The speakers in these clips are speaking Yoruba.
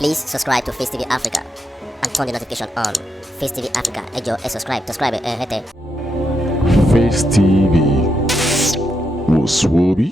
Please subscribe to Face TV Africa and turn the notification on. Face TV Africa, ẹ jọ̀ọ́ subscribe, hete. Face TV Muswobi.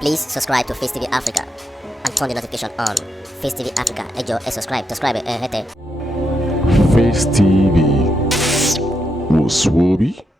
Please subscribe to Face TV Africa and turn the notification on. Face TV Africa, ẹ jọ̀ọ́ subscribe, hete. Face TV Muswobi.